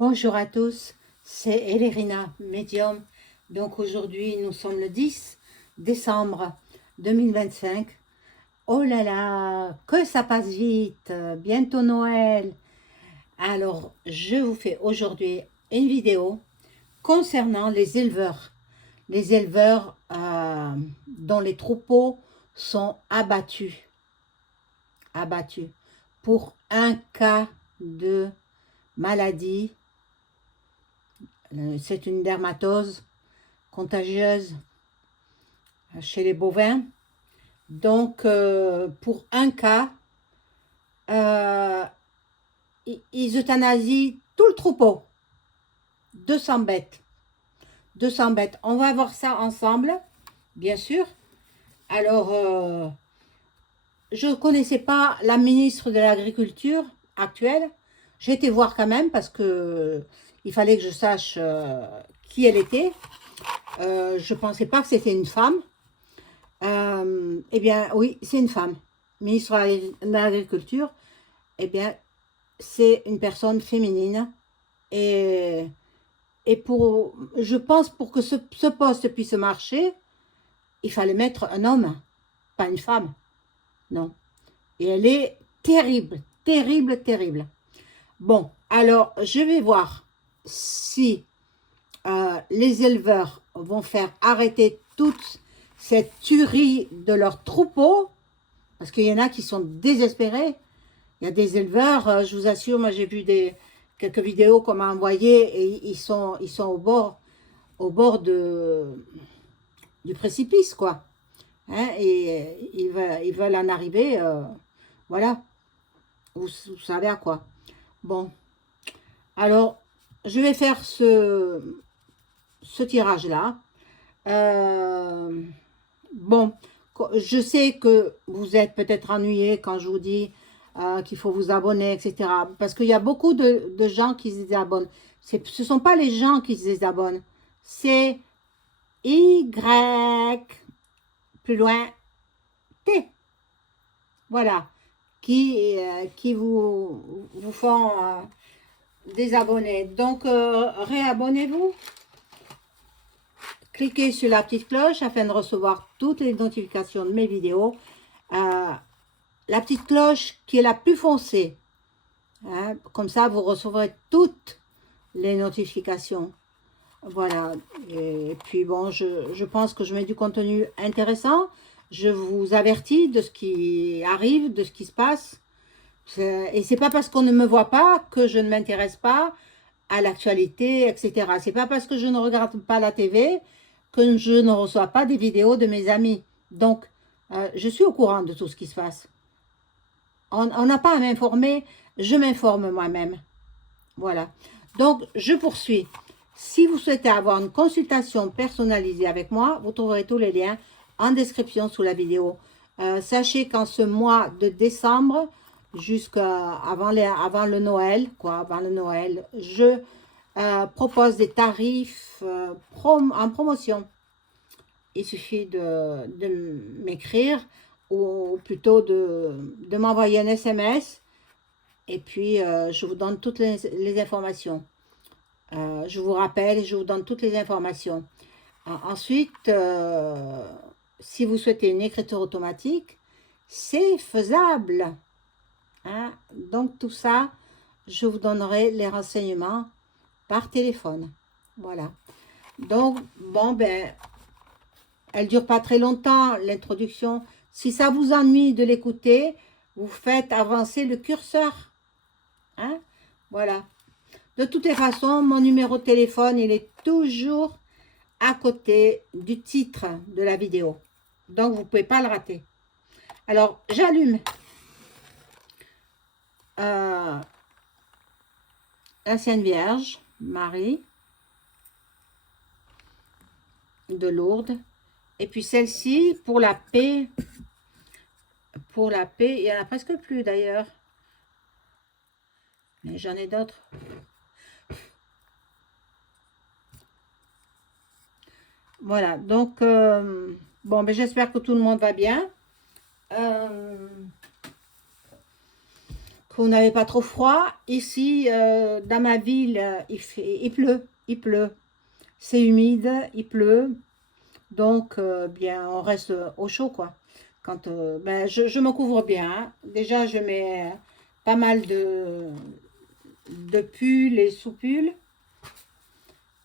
Bonjour à tous, c'est Elérina, médium. Donc aujourd'hui, nous sommes le 10 décembre 2025. Oh là là, que ça passe vite, bientôt Noël. Alors, je vous fais aujourd'hui une vidéo concernant les éleveurs. Les éleveurs dont les troupeaux sont abattus pour un cas de maladie. C'est une dermatose contagieuse chez les bovins. Donc, pour un cas, euh, ils euthanasient tout le troupeau. 200 bêtes. 200 bêtes. On va voir ça ensemble, bien sûr. Alors, je ne connaissais pas la ministre de l'Agriculture actuelle. J'ai été voir quand même parce que il fallait que je sache qui elle était. Je ne pensais pas que c'était une femme. Eh bien, oui, c'est une femme. Ministre de l'Agriculture, eh bien, c'est une personne féminine. Et, je pense pour que ce poste puisse marcher, il fallait mettre un homme, pas une femme. Non. Et elle est terrible, terrible, terrible. Bon, alors, je vais voir si les éleveurs vont faire arrêter toute cette tuerie de leurs troupeaux, parce qu'il y en a qui sont désespérés. Il y a des éleveurs, je vous assure, moi j'ai vu quelques vidéos qu'on m'a envoyées et ils sont au bord du précipice, quoi. Hein, et ils veulent en arriver, voilà, vous savez à quoi. Bon, alors, je vais faire ce tirage-là. Bon, je sais que vous êtes peut-être ennuyé quand je vous dis qu'il faut vous abonner, etc. Parce qu'il y a beaucoup de gens qui se désabonnent. Ce ne sont pas les gens qui se désabonnent. C'est Y, plus loin, T. Voilà. Qui vous font désabonner. Donc, réabonnez-vous. Cliquez sur la petite cloche afin de recevoir toutes les notifications de mes vidéos. La petite cloche qui est la plus foncée. Hein, comme ça, vous recevrez toutes les notifications. Voilà. Et puis bon, je pense que je mets du contenu intéressant. Je vous avertis de ce qui arrive, de ce qui se passe. Et c'est pas parce qu'on ne me voit pas que je ne m'intéresse pas à l'actualité, etc. C'est pas parce que je ne regarde pas la TV que je ne reçois pas des vidéos de mes amis. Donc, je suis au courant de tout ce qui se passe. On n'a pas à m'informer, je m'informe moi-même. Voilà. Donc, je poursuis. Si vous souhaitez avoir une consultation personnalisée avec moi, vous trouverez tous les liens en description sous la vidéo. Sachez qu'en ce mois de décembre, jusqu'avant avant le Noël, avant le Noël, je propose des tarifs en promotion. Il suffit de m'écrire ou plutôt de m'envoyer un SMS et puis je vous donne toutes les informations. Je vous rappelle et je vous donne toutes les informations. Ensuite, si vous souhaitez une écriture automatique, c'est faisable. Hein? Donc tout ça, je vous donnerai les renseignements par téléphone. Voilà. Donc, bon, ben, elle dure pas très longtemps, l'introduction. Si ça vous ennuie de l'écouter, vous faites avancer le curseur. Hein? Voilà. De toutes les façons, mon numéro de téléphone, il est toujours à côté du titre de la vidéo. Donc, vous ne pouvez pas le rater. Alors, j'allume la Sainte Vierge, Marie, de Lourdes. Et puis celle-ci, pour la paix, il n'y en a presque plus d'ailleurs. Mais j'en ai d'autres. Voilà, donc, bon, ben, j'espère que tout le monde va bien. que vous n'avez pas trop froid. Ici, dans ma ville, il pleut. C'est humide, il pleut. Donc, bien, on reste au chaud, quoi. Quand, ben, je me couvre bien, hein. Déjà, je mets pas mal de pulls et sous-pulls.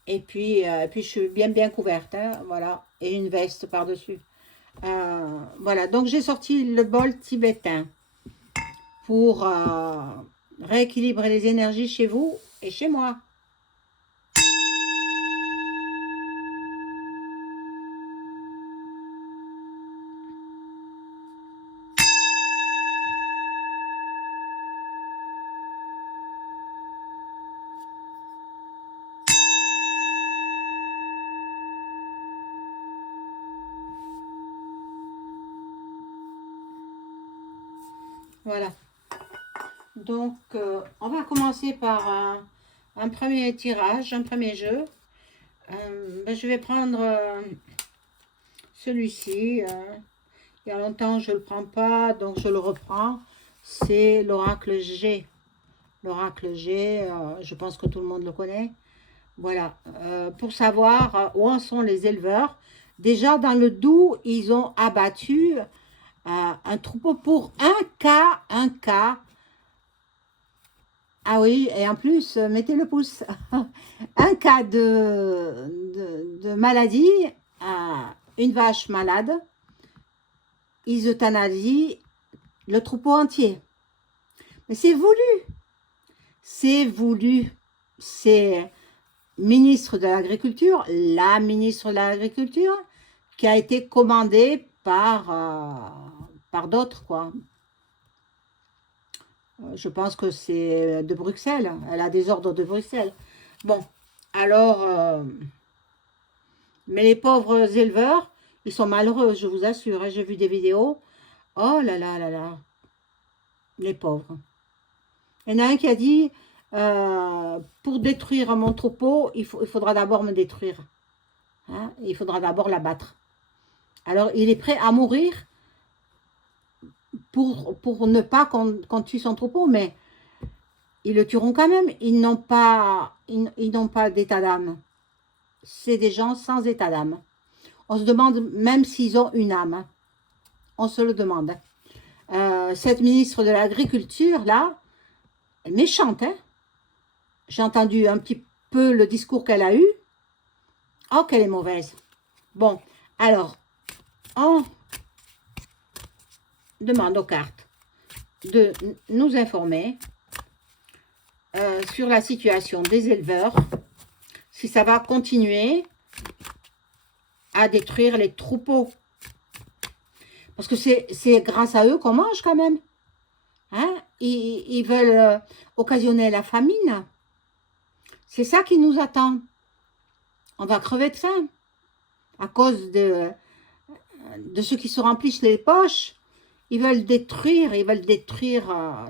Et puis, je suis bien couverte, hein, voilà. Et une veste par-dessus. Voilà, donc j'ai sorti le bol tibétain pour rééquilibrer les énergies chez vous et chez moi. Voilà. Donc, on va commencer par un premier tirage, un premier jeu. Ben, je vais prendre celui-ci. Il y a longtemps, je ne le prends pas, donc je le reprends. C'est l'oracle G. L'oracle G, je pense que tout le monde le connaît. Voilà. Pour savoir où en sont les éleveurs. Déjà, dans le Doubs, ils ont abattu un troupeau pour un cas. Ah oui, et en plus, mettez le pouce. Un cas de maladie, une vache malade, ils euthanasient le troupeau entier. Mais c'est voulu. C'est voulu. C'est ministre de l'Agriculture, la ministre de l'Agriculture, qui a été commandée par d'autres, quoi. Je pense que c'est de Bruxelles. Elle a des ordres de Bruxelles. Bon, alors, mais les pauvres éleveurs, ils sont malheureux, je vous assure, hein. J'ai vu des vidéos. Oh là là là là, les pauvres. Il y en a un qui a dit, pour détruire mon troupeau, il faudra d'abord me détruire. Hein, il faudra d'abord l'abattre. Alors, il est prêt à mourir pour ne pas qu'on tue son troupeau, mais ils le tueront quand même. Ils n'ont pas d'état d'âme. C'est des gens sans état d'âme. On se demande même s'ils ont une âme. On se le demande. Cette ministre de l'Agriculture, là, elle est méchante, hein. J'ai entendu un petit peu le discours qu'elle a eu. Oh, qu'elle est mauvaise. Bon, alors, on demande aux cartes de nous informer sur la situation des éleveurs, si ça va continuer à détruire les troupeaux. Parce que c'est grâce à eux qu'on mange quand même. Hein? Ils veulent occasionner la famine. C'est ça qui nous attend. On va crever de faim à cause de ceux qui se remplissent les poches. Ils veulent détruire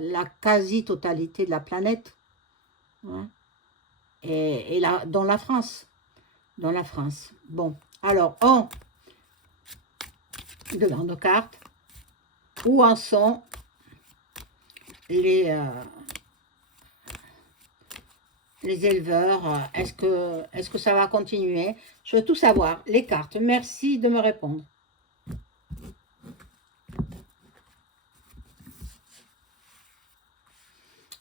la quasi-totalité de la planète. Hein? Et là, dans la France. Dans la France. Bon, alors, on demande aux cartes où en sont les éleveurs. Est-ce que ça va continuer? Je veux tout savoir. Les cartes, merci de me répondre.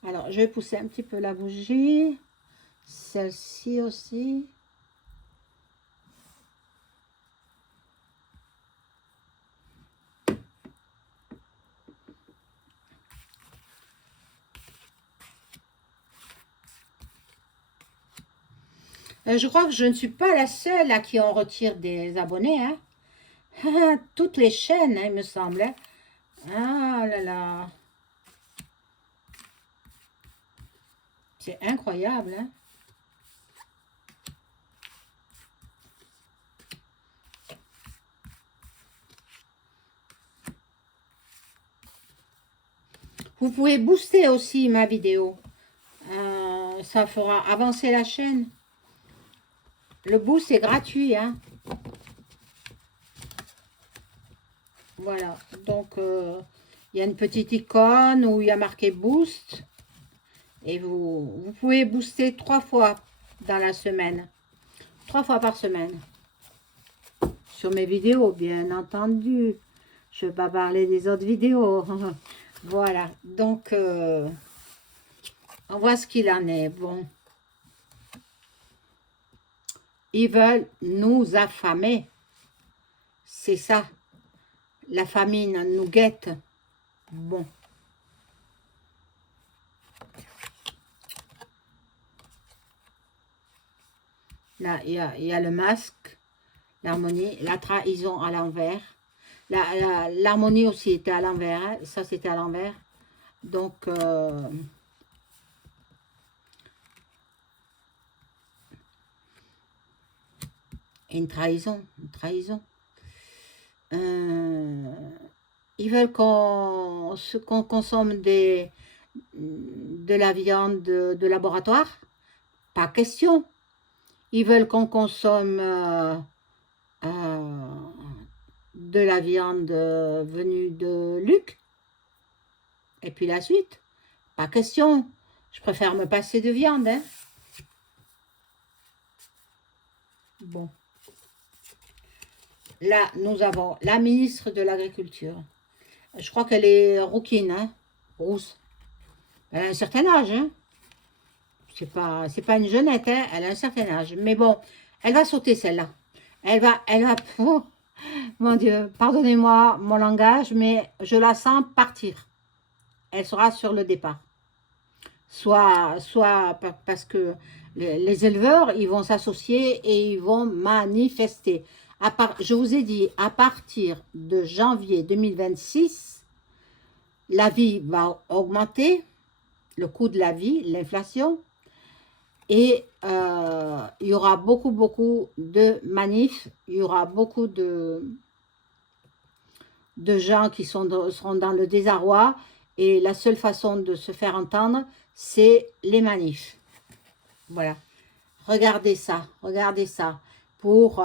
Alors, je vais pousser un petit peu la bougie. Celle-ci aussi. Je crois que je ne suis pas la seule à qui on retire des abonnés. Hein. Toutes les chaînes, hein, il me semble. Hein. Ah là là. C'est incroyable. Hein. Vous pouvez booster aussi ma vidéo. Ça fera avancer la chaîne. Le boost est gratuit. Hein. Voilà. Donc, Il y a une petite icône où il y a marqué Boost. Et vous pouvez booster 3 fois dans la semaine. 3 fois par semaine. Sur mes vidéos, bien entendu. Je ne vais pas parler des autres vidéos. Voilà. Donc, on voit ce qu'il en est. Bon. Ils veulent nous affamer. C'est ça. La famine nous guette. Bon. Là, il y a le masque, l'harmonie, la trahison à l'envers. L'harmonie aussi était à l'envers. Hein. Ça, c'était à l'envers. Donc, une trahison. Une trahison. Ils veulent qu'on consomme de la viande de laboratoire. Pas question. Ils veulent qu'on consomme de la viande venue de Luc. Et puis la suite. Pas question. Je préfère me passer de viande. Hein. Bon. Là, nous avons la ministre de l'Agriculture. Je crois qu'elle est rouquine, hein, rousse. Elle a un certain âge, hein. C'est pas une jeunette, hein. Elle a un certain âge. Mais bon, elle va sauter celle-là. Elle va, oh, mon Dieu, pardonnez-moi mon langage, mais je la sens partir. Elle sera sur le départ. Soit parce que les éleveurs, ils vont s'associer et ils vont manifester. Je vous ai dit, à partir de janvier 2026, la vie va augmenter, le coût de la vie, l'inflation, et il y aura beaucoup de manifs, il y aura beaucoup de gens qui seront dans le désarroi, et la seule façon de se faire entendre, c'est les manifs. Voilà. Regardez ça pour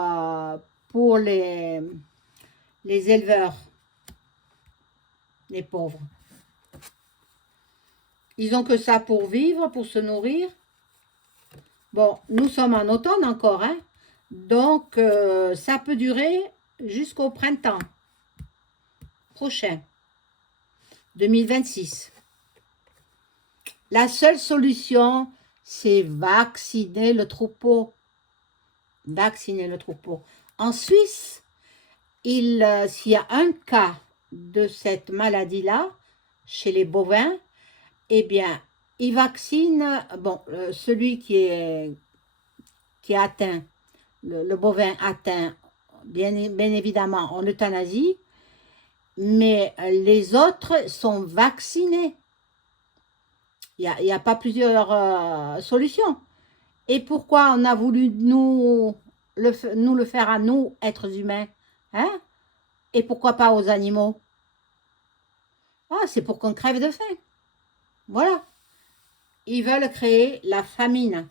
les éleveurs, les pauvres. Ils ont que ça pour vivre, pour se nourrir. Bon, nous sommes en automne encore, hein. Donc, ça peut durer jusqu'au printemps prochain, 2026. La seule solution, c'est vacciner le troupeau. Vacciner le troupeau. En Suisse, s'il y a un cas de cette maladie-là, chez les bovins, eh bien, ils vaccinent, bon, celui qui est atteint, le bovin atteint, bien évidemment, en euthanasie, mais les autres sont vaccinés. Il n'y a pas plusieurs solutions. Et pourquoi on a voulu nous le faire à nous, êtres humains, hein? Et pourquoi pas aux animaux? Ah, c'est pour qu'on crève de faim. Voilà. Ils veulent créer la famine.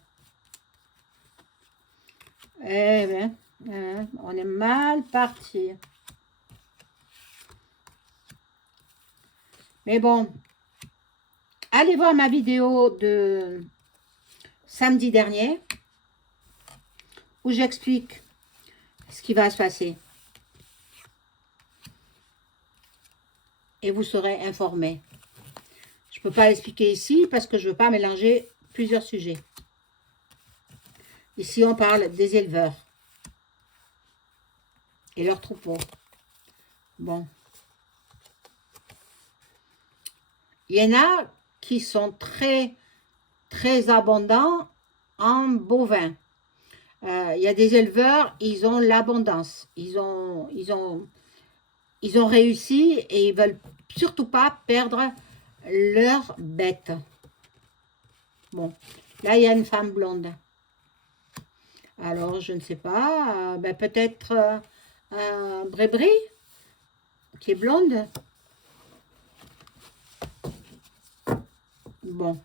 Eh bien, on est mal parti. Mais bon, allez voir ma vidéo de samedi dernier où j'explique ce qui va se passer. Et vous serez informés. Je ne peux pas l'expliquer ici parce que je ne veux pas mélanger plusieurs sujets. Ici, on parle des éleveurs et leurs troupeaux. Bon. Il y en a qui sont très abondants en bovins. Il y a des éleveurs, ils ont l'abondance. Ils ont réussi et ils ne veulent surtout pas perdre leurs bêtes. Bon, là, il y a une femme blonde. Alors, je ne sais pas, ben, peut-être un Brébri qui est blonde. Bon.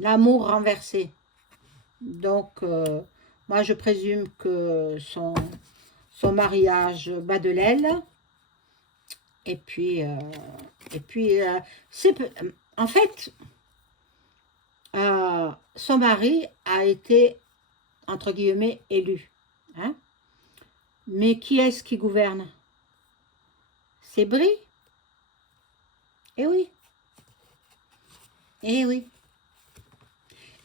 L'amour renversé. Donc, moi, je présume que son mariage bat de l'aile. Et puis, c'est en fait, son mari a été, entre guillemets, élu. Hein? Mais qui est-ce qui gouverne? C'est Brie. Eh oui, eh oui.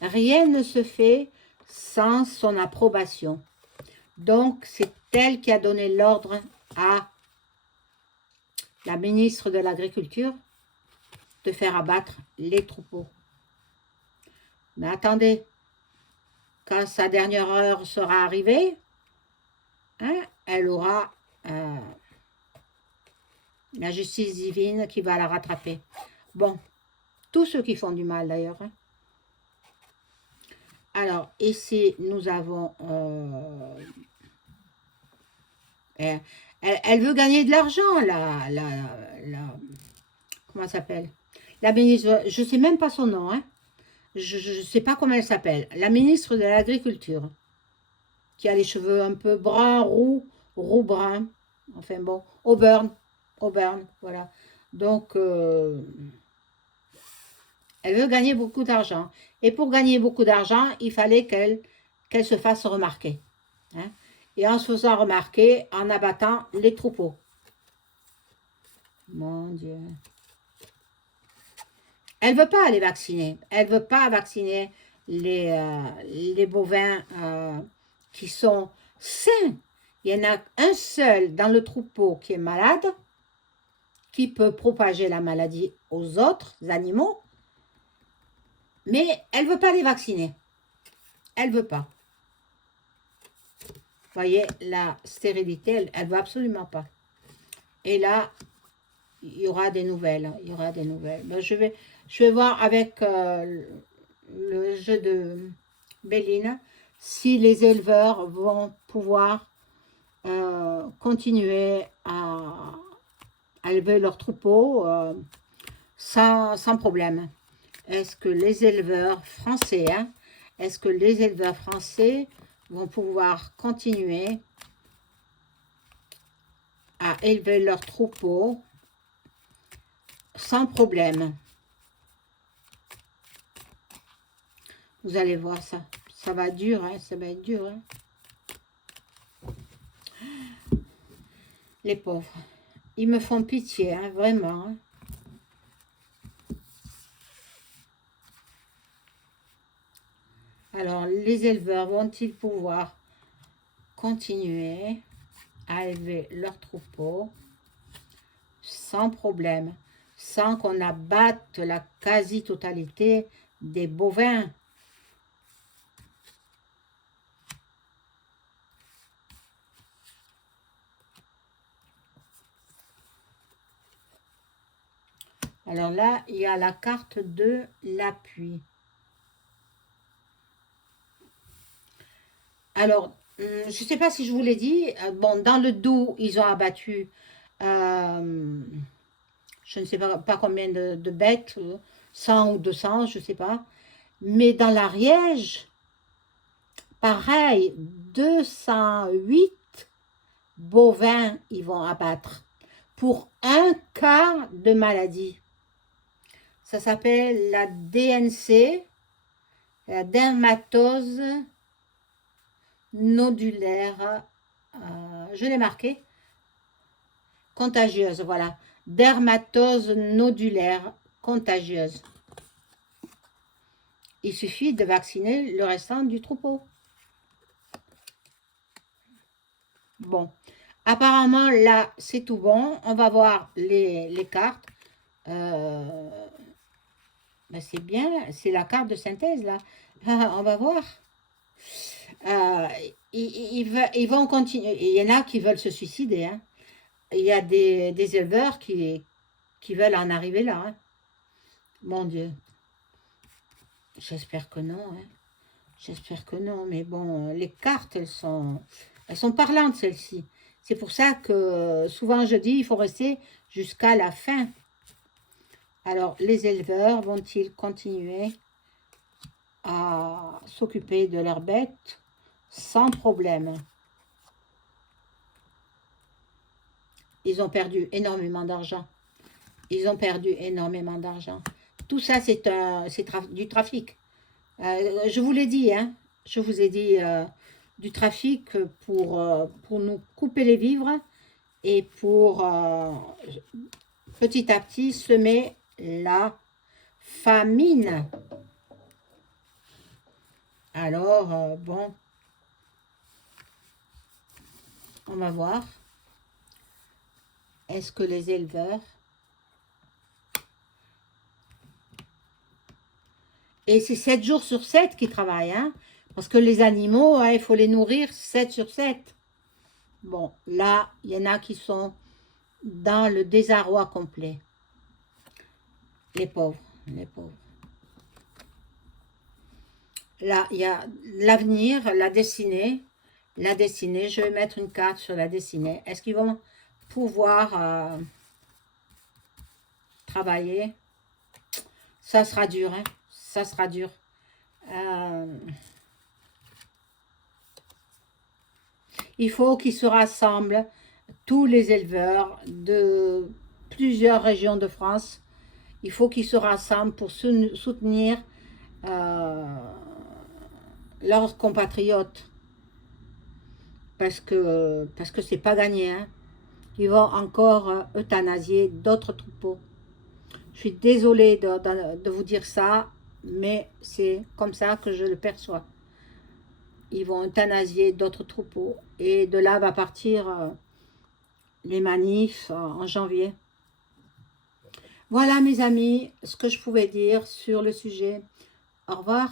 Rien ne se fait sans son approbation. Donc, c'est elle qui a donné l'ordre à la ministre de l'Agriculture de faire abattre les troupeaux. Mais attendez, quand sa dernière heure sera arrivée, hein, elle aura la justice divine qui va la rattraper. Bon, tous ceux qui font du mal d'ailleurs. Hein. Alors, ici, nous avons... elle veut gagner de l'argent, comment elle s'appelle? La ministre, je ne sais même pas son nom, hein. Je ne sais pas comment elle s'appelle. La ministre de l'Agriculture, qui a les cheveux un peu bruns, roux-brun. Enfin bon, Auburn, voilà. Donc, elle veut gagner beaucoup d'argent. Et pour gagner beaucoup d'argent, il fallait qu'elle se fasse remarquer. Hein. Et en se faisant remarquer, en abattant les troupeaux. Mon Dieu. Elle ne veut pas les vacciner. Elle ne veut pas vacciner les bovins qui sont sains. Il y en a un seul dans le troupeau qui est malade, qui peut propager la maladie aux autres animaux, mais elle ne veut pas les vacciner. Elle ne veut pas. Vous voyez, la stérilité, elle ne veut absolument pas. Et là, il y aura des nouvelles. Il y aura des nouvelles. Ben, je vais voir avec le jeu de Béline si les éleveurs vont pouvoir continuer à élever leurs troupeaux sans problème. Est-ce que les éleveurs français, hein, est-ce que les éleveurs français vont pouvoir continuer à élever leurs troupeaux sans problème? Vous allez voir ça. Ça va être dur, hein, ça va être dur. Hein. Les pauvres. Ils me font pitié, hein, vraiment. Hein. Alors, les éleveurs vont-ils pouvoir continuer à élever leurs troupeaux sans problème, sans qu'on abatte la quasi-totalité des bovins? Alors là, il y a la carte de l'appui. Alors, je ne sais pas si je vous l'ai dit, bon, dans le Doubs, ils ont abattu, je ne sais pas combien de bêtes, 100 ou 200, je ne sais pas. Mais dans l'Ariège, pareil, 208 bovins, ils vont abattre pour un cas de maladie. Ça s'appelle la DNC, la dermatose nodulaire, je l'ai marqué, contagieuse, voilà. Dermatose nodulaire contagieuse. Il suffit de vacciner le restant du troupeau. Bon, apparemment là, c'est tout bon. On va voir les cartes. Ben, c'est bien, c'est la carte de synthèse là. On va voir. Ils vont continuer. Il y en a qui veulent se suicider. Hein. Il y a des éleveurs qui veulent en arriver là. Hein. Mon Dieu. J'espère que non. Hein. J'espère que non. Mais bon, les cartes, elles sont parlantes, celles-ci. C'est pour ça que souvent je dis, il faut rester jusqu'à la fin. Alors, les éleveurs vont-ils continuer à s'occuper de leurs bêtes sans problème? ils ont perdu énormément d'argent. Ils ont perdu énormément d'argent. Tout ça, c'est du trafic. Je vous l'ai dit, hein, je vous ai dit du trafic pour nous couper les vivres et pour petit à petit semer la famine. Alors, bon, on va voir. Est-ce que les éleveurs... Et c'est 7 jours sur 7 qu'ils travaillent, hein, parce que les animaux, hein, il faut les nourrir 7 sur 7. Bon, là, il y en a qui sont dans le désarroi complet. Les pauvres, les pauvres. Là, il y a l'avenir, la destinée. La destinée, je vais mettre une carte sur la destinée. Est-ce qu'ils vont pouvoir travailler? Ça sera dur, hein. Ça sera dur. Il faut qu'ils se rassemblent, tous les éleveurs de plusieurs régions de France. Il faut qu'ils se rassemblent pour soutenir leurs compatriotes. Parce que c'est pas gagné, hein. Ils vont encore euthanasier d'autres troupeaux. Je suis désolée de vous dire ça, mais c'est comme ça que je le perçois. Ils vont euthanasier d'autres troupeaux. Et de là va partir les manifs en janvier. Voilà mes amis, ce que je pouvais dire sur le sujet. Au revoir.